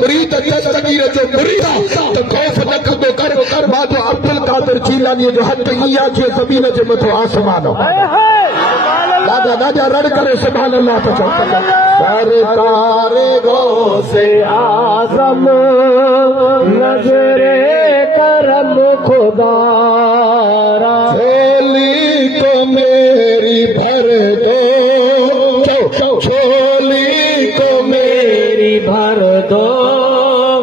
مرید دستگیر جو مریدہ تو خوف نکدو کر مادو عبدالقادر جیلانی جو حد تقیہ کی زمین جمتو آسمانو ناجا رڑ کرے سبحان اللہ تچھا سرکار غوث اعظم نظر کرم خدا را چھولی تو میری بھر دو چھولی تو میری بھر دو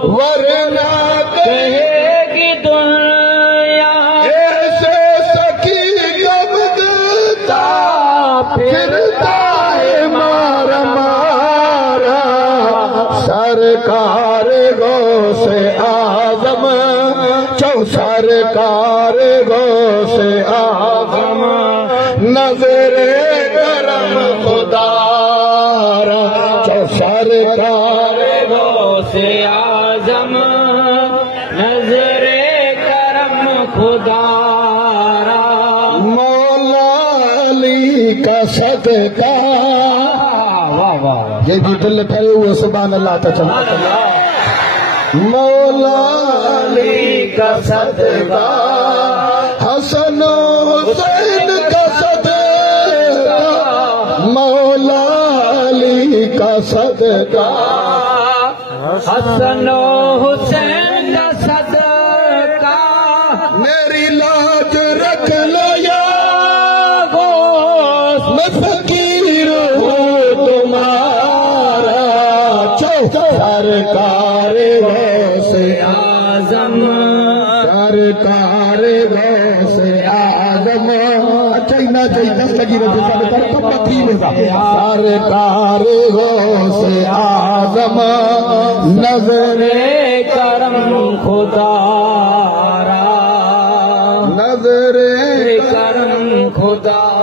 ورنہ کہے گی دنیا ایسے سکی لبدتا پھرتا ہے مار مارا سرکار غوث اعظم سرکار غوث اعظم نظر کرم خدا را سرکار غوث اعظم نظر کرم خدا را مولا علی کا صدقہ یہ بھی دل پھرے ہوئے سبحان اللہ تعالی مولا علی کا صدقہ حسن و حسین کا صدقہ مولا علی کا صدقہ حسن و حسین کا صدقہ میری لاج رکھ لو یا غوث میں فقیر ہوں تمہارا سرکار غوث اعظم سرکار غوث اعظم اچھا ہی نہ چاہیے دس لگی رہے سارے پر کب پتھی میں سرکار غوث اعظم نظر کرم خدا را نظر کرم خدا